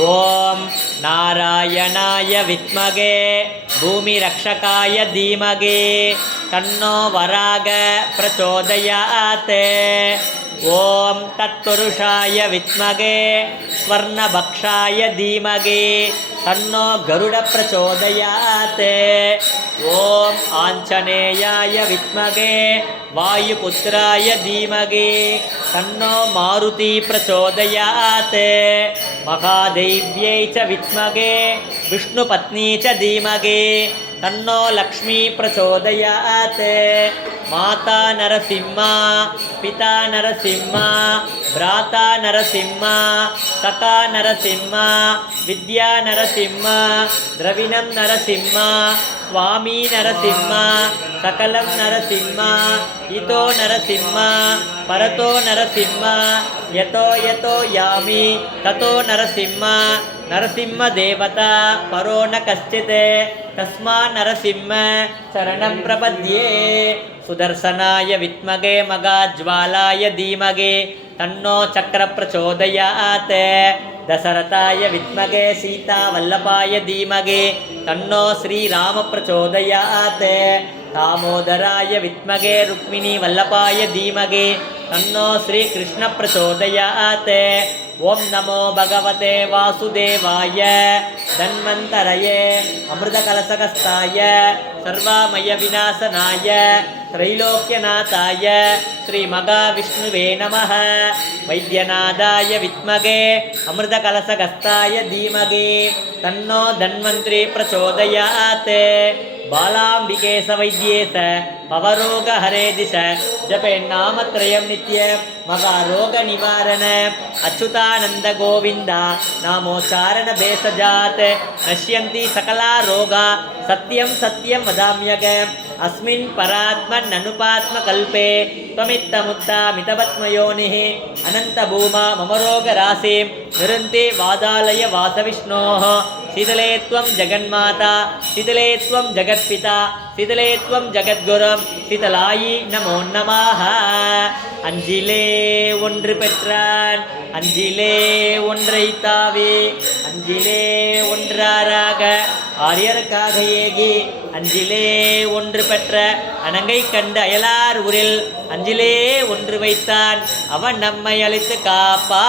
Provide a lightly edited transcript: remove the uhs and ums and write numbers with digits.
ஓம் நாராயணாய வித்மகே பூமிரக்ஷகாய தீமகே தன்னோ வராக பிரச்சோதயாத். ஓம் தத்புருஷாய வித்மகே ஸ்வர்ணபக்ஷாய தீமகே தன்னோ கருட பிரச்சோதயாத். ஓம் ஆஞ்சநேயாய வித்மகே வாயுபுத்ராய தீமகே தன்னோ மாருதி பிரச்சோதயாத். மகாதேவ்யை ச வித்மகே விஷ்ணுபத்னி ச தீமகே தன்னோ லக்ஷ்மீ பிரச்சோதயாத். மாதா நரசிம்மா பிதா நரசிம்மா भ्राता नरसिम्हा सखा नरसिम्हा विद्या नरसिम्हा द्रविणं नरसिम्हा स्वामी नरसिम्हा सकलं नरसिम्हा इतो नरसिम्हा परतो नरसिम्हा यतो यतो यामि ततो नरसिम्हा नरसिंहदेवता परो न कश्चित् तस्मात् नरसिंह शरणं प्रपद्ये. सुदर्शनाय विद्महे मगाज्वालाय धीमहि तन्नो चक्र प्रचोदयात्. दशरथाय विद्महे सीतावल्लभाय धीमहि तन्नो श्रीराम प्रचोदयात्. दामोदराय विद्महे रुक्मिणी वल्लभाय धीमहि तन्नो श्रीकृष्ण प्रचोदयात्. ओम नमो भगवते वासुदेवाय धन्वन्तरये अमृतकलशहस्ताय सर्वमय विनाशनाय त्रैलोक्यनाथाय श्रीमहाविष्णुवे नमः. वैद्यनाथाय विद्महे अमृतकलशहस्ताय धीमहि तन्नो धन्वन्तरी प्रचोदयात्. बालाम्बिके सवैद्येश भवरोगहरे दिश जपे नामत्रयं नित्य महारोग निवारण अच्युतानंद गोविंद नामोच्चारण भेषजात्. नश्यन्ति सकला रोगा सत्यं सत्यं वदाम्यहम् अस्मिन् परात्मन् अनुपात्मकल्पे त्वमित्तमुत्तमितपद्मयोनिः अनन्तभूमा मम रोगराशिं निरुन्ते वादालय वासविष्णोः. शीतले त्वं जगन्माता शीतले त्वं जगत्पिता शीतले त्वं जगद्गुरुं शीतलायि नमो नमः. அஞ்சிலே ஒன்று பெற்றான் அஞ்சிலே ஒன்றைத்தாவே அஞ்சிலே ஒன்றாராக ஆரியருக்காக ஏகி அஞ்சிலே ஒன்று பெற்ற அனங்கை கண்டு அயலார் ஊரில் அஞ்சிலே ஒன்று வைத்தான் அவன் நம்மை அழைத்து காப்பா.